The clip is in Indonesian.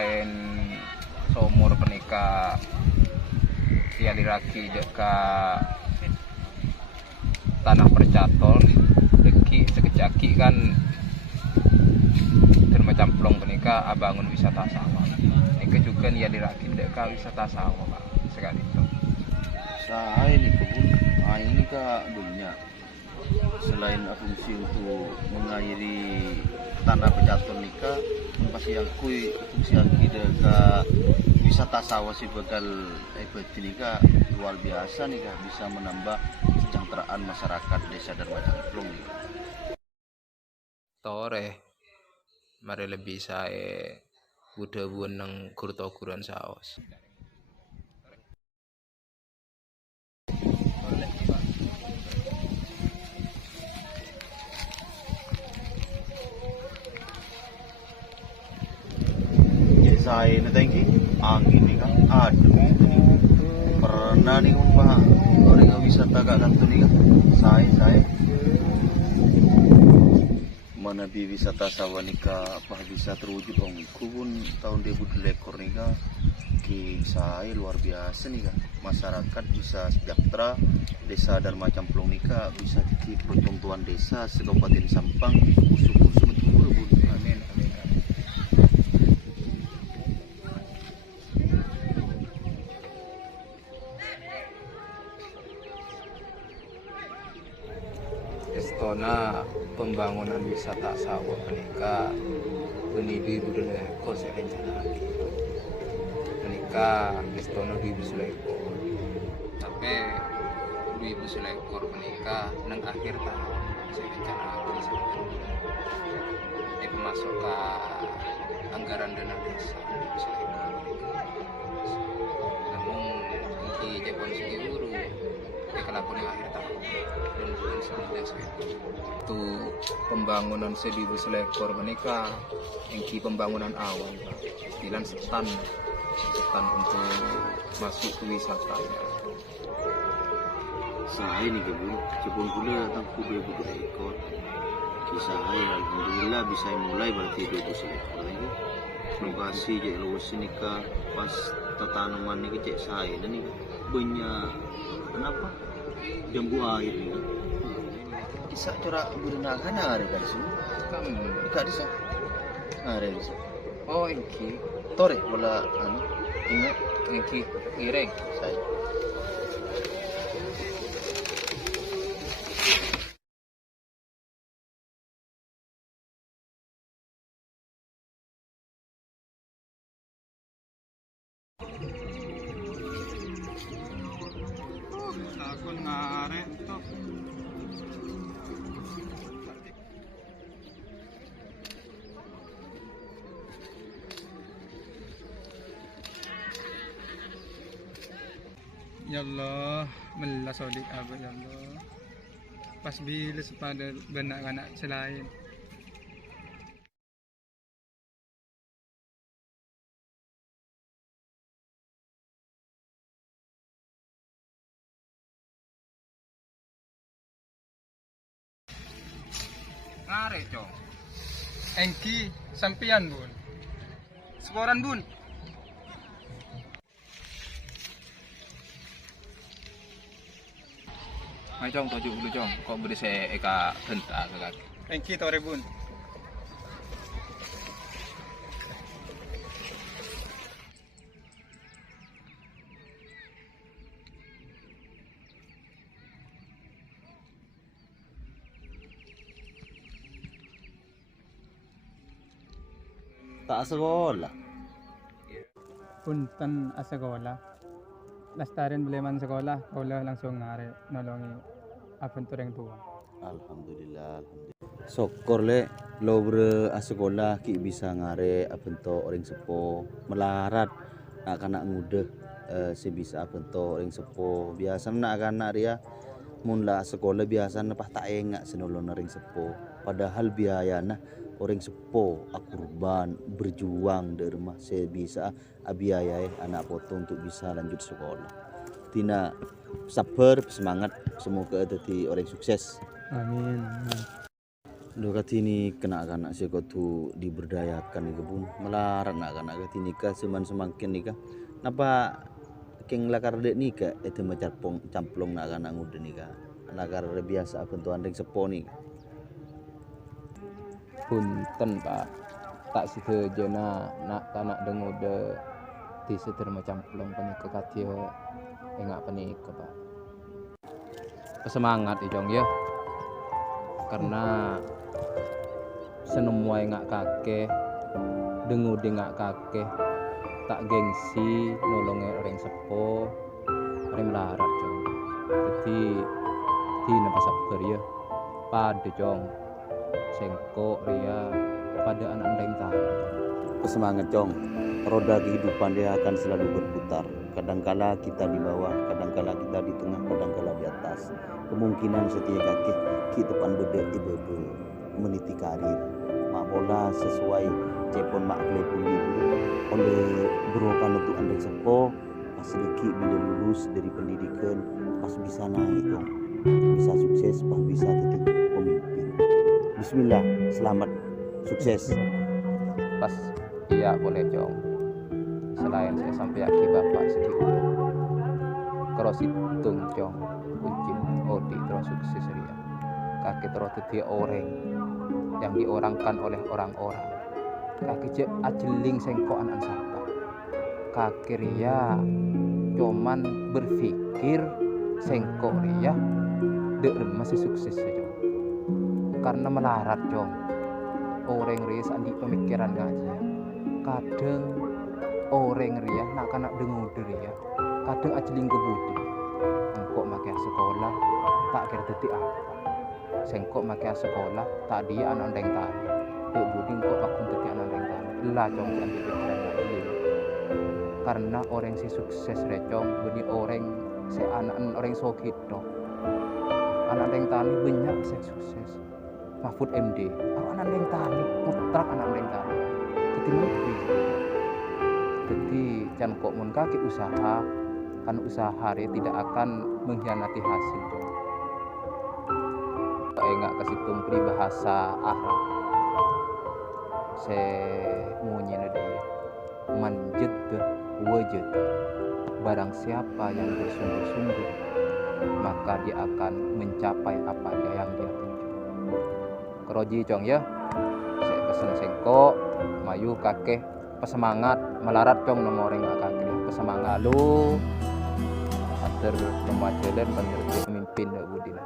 selain seumur pernikah ia diraki deka tanah percatol deki sekejaki kan dan macam plong pernikah abangun wisata sawah ini juga ia diraki deka wisata sawah Pak sekali itu Saya ini kebun, ini kak dunia. Selain fungsi untuk mengairi tanah pejaton nikah, pasti yang kui fungsi yang kita ke wisata sawah si bakal nikah luar biasa nih kak, bisa menambah kesejahteraan masyarakat desa dan macam plong. tore mari lebih saya budak buneng kurtokuran saos Saya ini tangki angin nih kan, aduh pernah nih umpah orang wisata kak kantor nih kan, saya mana bi wisata sawah nikah apa bisa terwujud om kubun tahun 2000 ekor nikah ki saya luar biasa nih kan masyarakat bisa sejahtera desa dan macam pelong nikah bisa di pertumbuhan desa Kabupaten Sampang usuh-usuh betul bun amin amin. Estona pembangunan wisata sawah menikah benibi budaya ekor saya rencana lagi menikah Estona 2000 ekor tapi 2000 ekor menikah nang akhir tahun saya rencana lagi sebetulnya ini masuk ke anggaran dana desa 2000 ekor menikah namun ini jabon segi uru ya kelakuan yang akhir tahun dan bulan 19 itu pembangunan 1000 ekor menikah yang pembangunan awal Pak istilah setan untuk masuk ke wisatanya Saya ini kebun gula tentang 2000 ekor kisah saya alhamdulillah bisa mulai berarti 2000 ekor lagi lokasi je luas nikah pas tanaman ni cek saya dan ni banyak kenapa jambu air ni bisa corak gunakan ada kan semua kamu dekat desa ada desa oh engki tore bola anu ingat engki ireng saya akun ngaret tuh ya Allah melas sodik abad ya Allah pas bila sepada benak anak selain ngaret cong engki sampian bun sekoran bun Hai cong, tujuh dulu cong. Kok beri saya eka hentak ke kaki. Engki tore bun. tak sekolah Punten a sekolah. Lastarin beliman sekolah, kaulah langsung ngare nolongi apun tureng tua. alhamdulillah sokor le lobre sekolah ki bisa ngare apento orang sepo melarat anak muda sebisa apento orang sepo biasa nak anak dia mun la sekolah biasa nepah tak engak senolong orang sepo padahal biayana orang sepo akurban berjuang dari rumah sebisa biayai anak potong untuk bisa lanjut sekolah tina sabar semangat semoga jadi orang sukses Amin. Do katini kena-kanak si tu diberdayakan ni kebun melarat nak kanak katini ka seman semakin ni ka napa keng lakar dek ni ka itu macam camplong nak kanak muda ni ka lakar biasa bentuan ring sepo ni Punten Pak, tak sedejana nak kanak dengude di setir macam pelong panika katia engak panika Pak. Semangat Jong ya, karena senemua engak kakek dengude engak kakek tak gengsi nolongnya orang sepo orang melarat Jong. Jadi di napa sabar ya pada Jong sengkok ria pada anak ndeng tadi. semangat cong roda kehidupan dia akan selalu berputar kadangkala kita di bawah kadangkala kita di tengah kadangkala di atas kemungkinan setiap kaki kita pan bede ibe meniti karir mak bola sesuai cepon mak pun dulu oleh berokan untuk andek sepo pas sedikit bila lulus dari pendidikan pas bisa naik dong bisa sukses pas bisa titik pemimpin. Bismillah, selamat sukses. Pas iya boleh Jong. Selain saya sampai aki bapak sedikit kalau situng Jong kuncin odi terus sukses ria kaki terus jadi orang yang diorangkan oleh orang-orang kaki je ajeling sengkok anak sapa kaki ria cuman berpikir sengkok ria dek masih sukses saja karena melarat Jong orang ria andi pemikiran ngaji kadang orang ria nak kanak dengar ria kadang ajeling kebudi engkok makai sekolah tak kira detik apa sengkok makai sekolah tak dia anak ndeng tani dek budi engkok pakun detik anak ndeng tani lah Jong andi pikiran ngaji karena orang si sukses recong beni orang si anak orang sokit dong anak ndeng tani banyak sukses Mahfud MD anak ndeng tani mutrak anak ndeng tani ketimui jadi jangan kok mun kaki usaha kan usaha hari tidak akan mengkhianati hasil enggak kasih tumpri bahasa Arab semuanya dia manjed wajid barang siapa yang bersungguh-sungguh maka dia akan mencapai apa yang dia tuju keroji Jong ya saya pesen sengkok mayu kakek pesemangat melarat Jong nomor orang kakek pesemangat lu atur remaja dan pemimpin Budina